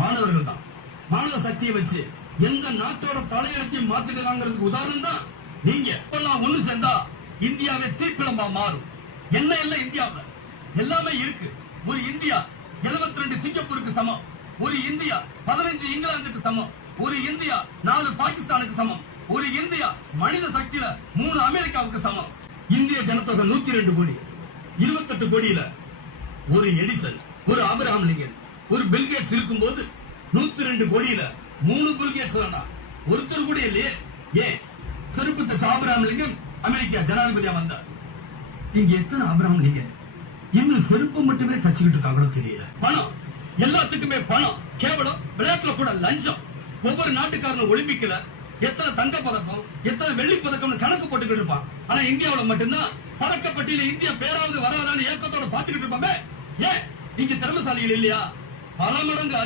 மாணவர்கள் தான். மாணவ சக்தியை வச்சு எந்த நாட்டோட தலையெழுத்தையும் மாத்திக்கலாங்கிறதுக்கு உதாரணம் தான் நீங்க. ஒண்ணு சேர்ந்தா இந்தியாவை தீப்பிழம்பா மாறும். என்ன எல்லாம் இந்தியாவில் எல்லாமே இருக்கு. ஒரு இந்தியா 72 சிங்கப்பூருக்கு சமம். ஒரு இந்தியா 15 இங்கிலாந்துக்கு சமம். ஒரு இந்தியா 4 பாகிஸ்தானுக்கு சமம். ஒரு இந்தியா மனித சக்தியில 3 அமெரிக்காவுக்கு சமம். இந்திய ஜனத்தொகை 102 கோடி. 28 கோடியில ஒரு எடிசன், ஒரு ஆபிரகாம் லிங்கன், ஒரு பில்கேட்ஸ் இருக்கும் போது 102 கோடியில 3 பில்கேட்ஸ் ஒருத்தர் கூட இல்லையே. ஏன் செருப்பு தச்ச ஆபிரகாம் லிங்கன் அமெரிக்கா ஜனாதிபதியா வந்தார். இங்க எத்தனை ஆபிரகாம் லிங்கன் இன்னும் செருப்பு மட்டுமே தச்சுக்கிட்டு இருக்காங்களோ தெரியல. பணம், எல்லாத்துக்குமே பணம். கேவலம் விளையாட்டுல கூட லஞ்சம். ஒவ்வொரு நாட்டுக்காரனும் ஒலிம்பிக்ல எத்தனை தங்க பதக்கம், எத்தனை வெள்ளி பதக்கம் கணக்கு போட்டுக்கிட்டு இருப்பான். ஆனா இந்தியாவில மட்டும்தான் பதக்கப்பட்டியல இந்தியா பேராவது வராதான்னு ஏக்கத்தோட பாத்துக்கிட்டு இருப்பாங்க. ஏன் இங்க திறமசாலிகள் இல்லையா? பல மடங்கு